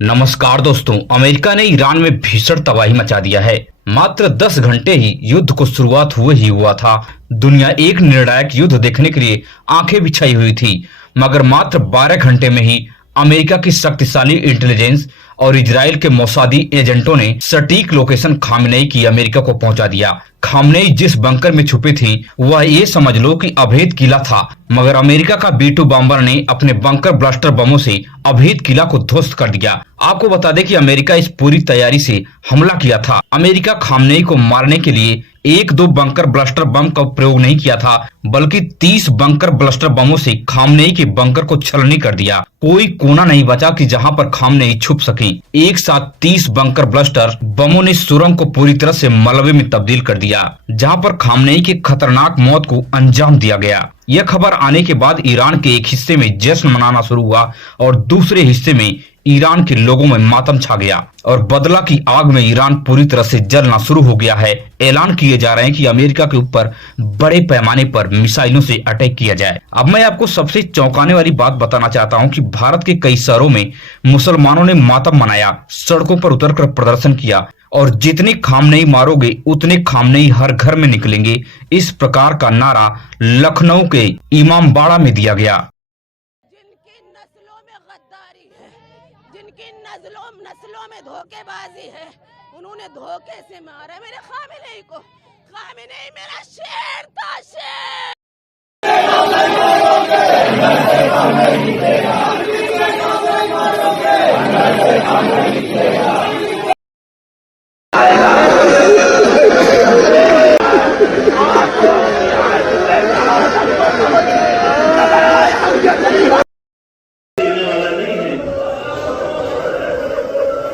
नमस्कार दोस्तों, अमेरिका ने ईरान में भीषण तबाही मचा दिया है। मात्र 10 घंटे ही युद्ध को शुरुआत हुए ही हुआ था। दुनिया एक निर्णायक युद्ध देखने के लिए आंखें बिछाई हुई थी, मगर मात्र 12 घंटे में ही अमेरिका की शक्तिशाली इंटेलिजेंस और इजराइल के मोसादी एजेंटों ने सटीक लोकेशन खामनेई की अमेरिका को पहुंचा दिया। खामनेई जिस बंकर में छुपे थी वह ये समझ लो कि अभेद किला था, मगर अमेरिका का B-2 बॉम्बर ने अपने बंकर ब्लास्टर बमों से अभेद किला को ध्वस्त कर दिया। आपको बता दें कि अमेरिका इस पूरी तैयारी से हमला किया था। अमेरिका खामनेई को मारने के लिए 1-2 बंकर ब्लास्टर बम का प्रयोग नहीं किया था, बल्कि 30 बंकर ब्लास्टर बमों से खामनेई के बंकर को छलनी कर दिया। कोई कोना नहीं बचा कि जहां पर खामनेई छुप सके। एक साथ 30 बंकर ब्लास्टर बमों ने सुरंग को पूरी तरह से मलबे में तब्दील कर दिया, जहां पर खामनेई की खतरनाक मौत को अंजाम दिया गया। यह खबर आने के बाद ईरान के एक हिस्से में जश्न मनाना शुरू हुआ और दूसरे हिस्से में ईरान के लोगों में मातम छा गया और बदला की आग में ईरान पूरी तरह से जलना शुरू हो गया है। ऐलान किए जा रहे हैं कि अमेरिका के ऊपर बड़े पैमाने पर मिसाइलों से अटैक किया जाए। अब मैं आपको सबसे चौंकाने वाली बात बताना चाहता हूं कि भारत के कई शहरों में मुसलमानों ने मातम मनाया, सड़कों पर उतरकर प्रदर्शन किया और जितने खामनेई मारोगे उतने खामनेई हर घर में निकलेंगे, इस प्रकार का नारा लखनऊ के इमामबाड़ा में दिया गया। जिनकी नस्लों में धोखेबाजी है, उन्होंने धोखे से मारा मेरे खामेनेई को। खामेनेई मेरा शेर था, शेर।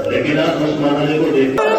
लेकिन आप उस मामले को देखिए।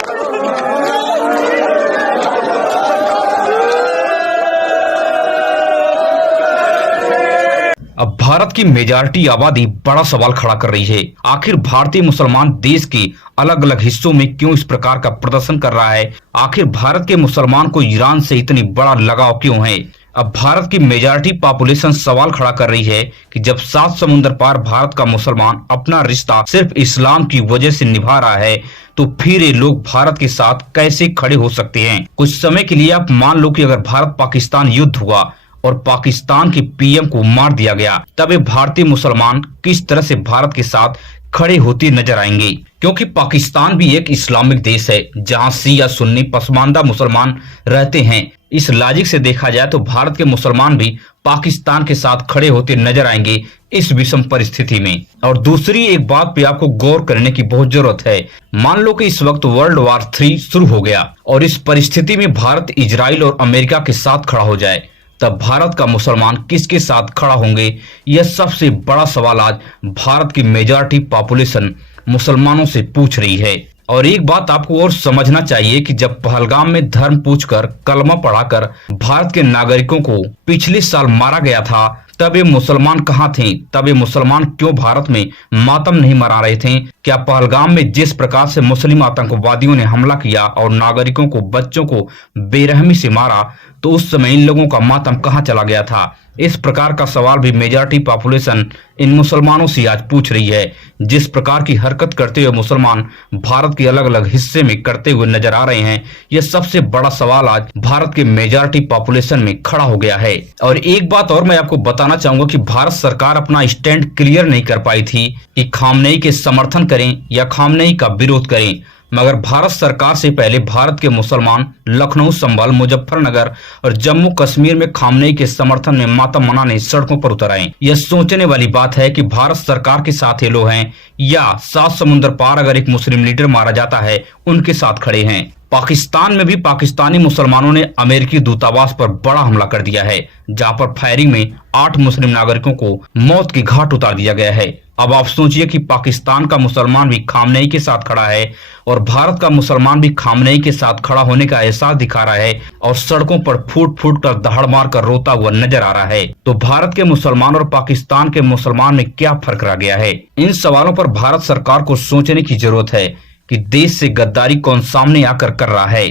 अब भारत की मेजॉरिटी आबादी बड़ा सवाल खड़ा कर रही है। आखिर भारतीय मुसलमान देश के अलग अलग हिस्सों में क्यों इस प्रकार का प्रदर्शन कर रहा है? आखिर भारत के मुसलमान को ईरान से इतनी बड़ा लगाव क्यों है? अब भारत की मेजॉरिटी पॉपुलेशन सवाल खड़ा कर रही है कि जब 7 समुद्र पार भारत का मुसलमान अपना रिश्ता सिर्फ इस्लाम की वजह से निभा रहा है, तो फिर ये लोग भारत के साथ कैसे खड़े हो सकते हैं? कुछ समय के लिए आप मान लो कि अगर भारत पाकिस्तान युद्ध हुआ और पाकिस्तान के PM को मार दिया गया, तब ये भारतीय मुसलमान किस तरह से भारत के साथ खड़े होते नजर आएंगे? क्योंकि पाकिस्तान भी एक इस्लामिक देश है जहां शिया सुन्नी पसमानदा मुसलमान रहते हैं। इस लॉजिक से देखा जाए तो भारत के मुसलमान भी पाकिस्तान के साथ खड़े होते नजर आएंगे इस विषम परिस्थिति में। और दूसरी एक बात पे आपको गौर करने की बहुत जरूरत है। मान लो कि इस वक्त वर्ल्ड वॉर 3 शुरू हो गया और इस परिस्थिति में भारत इजराइल और अमेरिका के साथ खड़ा हो जाए, तब भारत का मुसलमान किसके साथ खड़ा होंगे? यह सबसे बड़ा सवाल आज भारत की मेजॉरिटी पॉपुलेशन मुसलमानों से पूछ रही है। और एक बात आपको और समझना चाहिए कि जब पहलगाम में धर्म पूछकर कलमा पढ़ाकर भारत के नागरिकों को पिछले साल मारा गया था, तब ये मुसलमान कहाँ थे? तब ये मुसलमान क्यों भारत में मातम नहीं मना रहे थे? क्या पहलगाम में जिस प्रकार से मुस्लिम आतंकवादियों ने हमला किया और नागरिकों को, बच्चों को बेरहमी से मारा, तो उस समय इन लोगों का मातम कहाँ चला गया था? इस प्रकार का सवाल भी मेजॉरिटी पॉपुलेशन इन मुसलमानों से आज पूछ रही है। जिस प्रकार की हरकत करते हुए मुसलमान भारत के अलग अलग हिस्से में करते हुए नजर आ रहे हैं, यह सबसे बड़ा सवाल आज भारत के मेजॉरिटी पॉपुलेशन में खड़ा हो गया है। और एक बात और मैं आपको बताना चाहूंगा कि भारत सरकार अपना स्टैंड क्लियर नहीं कर पाई थी कि खामनेई के समर्थन करें या खामनेई का विरोध करें, मगर भारत सरकार से पहले भारत के मुसलमान लखनऊ, संभल, मुजफ्फरनगर और जम्मू कश्मीर में खामनेई के समर्थन में मातम मनाने सड़कों पर उतर आए। यह सोचने वाली बात है कि भारत सरकार के साथ ये लोग हैं या 7 समुद्र पार अगर एक मुस्लिम लीडर मारा जाता है उनके साथ खड़े हैं। पाकिस्तान में भी पाकिस्तानी मुसलमानों ने अमेरिकी दूतावास पर बड़ा हमला कर दिया है, जहां पर फायरिंग में 8 मुस्लिम नागरिकों को मौत के घाट उतार दिया गया है। अब आप सोचिए कि पाकिस्तान का मुसलमान भी खामनेई के साथ खड़ा है और भारत का मुसलमान भी खामनेई के साथ खड़ा होने का एहसास दिखा रहा है और सड़कों पर फूट फूट कर दहाड़ मार कर रोता हुआ नजर आ रहा है। तो भारत के मुसलमान और पाकिस्तान के मुसलमान में क्या फर्क रह गया है? इन सवालों पर भारत सरकार को सोचने की जरूरत है कि देश से गद्दारी कौन सामने आकर कर रहा है।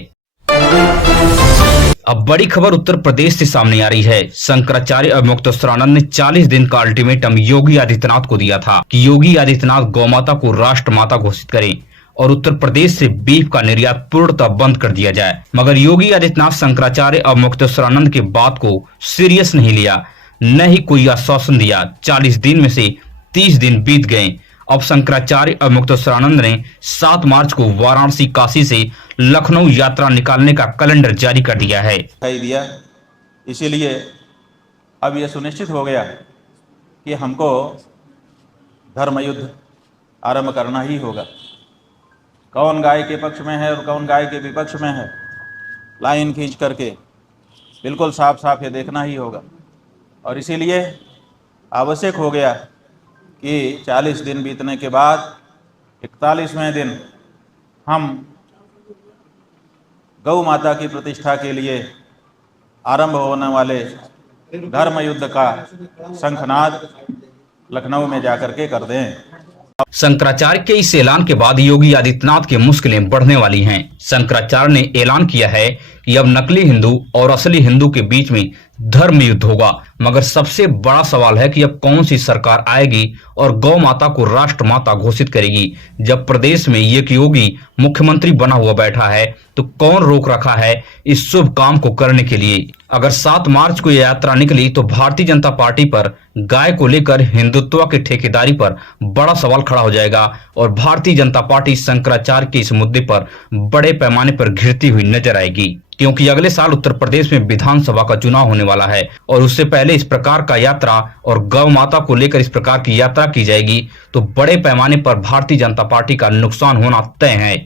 अब बड़ी खबर उत्तर प्रदेश से सामने आ रही है। शंकराचार्य अवमुक्तेश्वरानंद ने 40 दिन का अल्टीमेटम योगी आदित्यनाथ को दिया था कि योगी आदित्यनाथ गौमाता को राष्ट्र माता घोषित करें और उत्तर प्रदेश से बीफ का निर्यात पूर्णतः बंद कर दिया जाए। मगर योगी आदित्यनाथ शंकराचार्य अवमुक्तेश्वरानंद की बात को सीरियस नहीं लिया, न ही कोई आश्वासन दिया। 40 दिन में से 30 दिन बीत गए। अब शंकराचार्य अवमुक्तेश्वरानंद ने 7 मार्च को वाराणसी काशी से लखनऊ यात्रा निकालने का कैलेंडर जारी कर दिया है। दिया इसीलिए अब यह सुनिश्चित हो गया कि हमको धर्म युद्ध आरंभ करना ही होगा। कौन गाय के पक्ष में है और कौन गाय के विपक्ष में है, लाइन खींच करके बिल्कुल साफ साफ ये देखना ही होगा। और इसीलिए आवश्यक हो गया कि 40 दिन बीतने के बाद 41वें दिन हम गौ माता की प्रतिष्ठा के लिए आरंभ होने वाले धर्म युद्ध का शंखनाद लखनऊ में जाकर के कर दें। शंकराचार्य के इस ऐलान के बाद योगी आदित्यनाथ की मुश्किलें बढ़ने वाली हैं। शंकराचार्य ने ऐलान किया है कि अब नकली हिंदू और असली हिंदू के बीच में धर्म युद्ध होगा। मगर सबसे बड़ा सवाल है कि अब कौन सी सरकार आएगी और गौ माता को राष्ट्र माता घोषित करेगी। जब प्रदेश में एक योगी मुख्यमंत्री बना हुआ बैठा है तो कौन रोक रखा है इस शुभ काम को करने के लिए। अगर 7 मार्च को यह यात्रा निकली तो भारतीय जनता पार्टी पर गाय को लेकर हिंदुत्व की ठेकेदारी पर बड़ा सवाल खड़ा हो जाएगा और भारतीय जनता पार्टी शंकराचार्य के इस मुद्दे पर बड़े पैमाने पर घिरती हुई नजर आएगी, क्योंकि अगले साल उत्तर प्रदेश में विधानसभा का चुनाव होने वाला है और उससे पहले इस प्रकार का यात्रा और गौ माता को लेकर इस प्रकार की यात्रा की जाएगी तो बड़े पैमाने पर भारतीय जनता पार्टी का नुकसान होना तय है।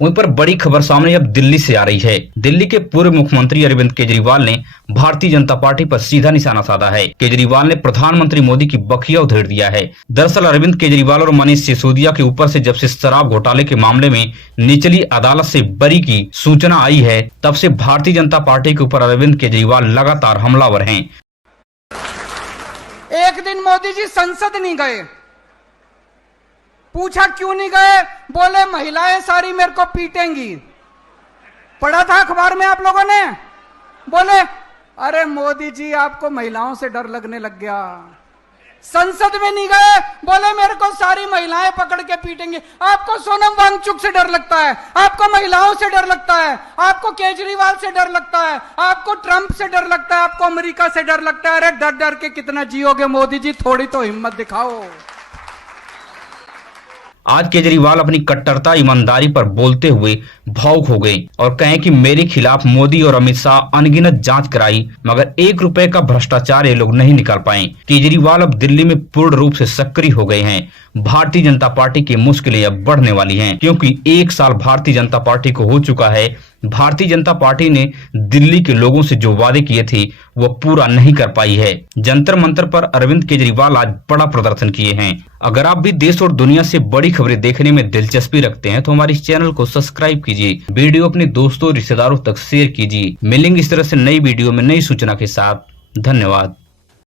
वहीं पर बड़ी खबर सामने अब दिल्ली से आ रही है। दिल्ली के पूर्व मुख्यमंत्री अरविंद केजरीवाल ने भारतीय जनता पार्टी पर सीधा निशाना साधा है। केजरीवाल ने प्रधानमंत्री मोदी की बखिया उधेड़ दिया है। दरअसल अरविंद केजरीवाल और मनीष सिसोदिया के ऊपर से जब से शराब घोटाले के मामले में निचली अदालत से बरी की सूचना आई है, तब से भारतीय जनता पार्टी के ऊपर अरविंद केजरीवाल लगातार हमलावर हैं। एक दिन मोदी जी संसद नहीं गए, पूछा क्यों नहीं गए, बोले महिलाएं सारी मेरे को पीटेंगी। पढ़ा था अखबार में आप लोगों ने, बोले अरे मोदी जी आपको महिलाओं से डर लगने लग गया। संसद में नहीं गए, बोले मेरे को सारी महिलाएं पकड़ के पीटेंगी। आपको सोनम वांगचुक से डर लगता है, आपको महिलाओं से डर लगता है, आपको केजरीवाल से डर लगता है, आपको ट्रंप से डर लगता है, आपको अमेरिका से डर लगता है। अरे डर डर के कितना जियोगे मोदी जी, थोड़ी तो हिम्मत दिखाओ। आज केजरीवाल अपनी कट्टरता ईमानदारी पर बोलते हुए भावुक हो गए और कहें कि मेरे खिलाफ मोदी और अमित शाह अनगिनत जांच कराई मगर 1 रुपए का भ्रष्टाचार ये लोग नहीं निकाल पाए। केजरीवाल अब दिल्ली में पूर्ण रूप से सक्रिय हो गए हैं। भारतीय जनता पार्टी की मुश्किलें अब बढ़ने वाली हैं, क्योंकि 1 साल भारतीय जनता पार्टी को हो चुका है। भारतीय जनता पार्टी ने दिल्ली के लोगों से जो वादे किए थे वो पूरा नहीं कर पाई है। जंतर मंतर पर अरविंद केजरीवाल आज बड़ा प्रदर्शन किए हैं। अगर आप भी देश और दुनिया से बड़ी खबरें देखने में दिलचस्पी रखते हैं तो हमारे इस चैनल को सब्सक्राइब कीजिए, वीडियो अपने दोस्तों रिश्तेदारों तक शेयर कीजिए। मिलेंगे इस तरह से नई वीडियो में नई सूचना के साथ। धन्यवाद।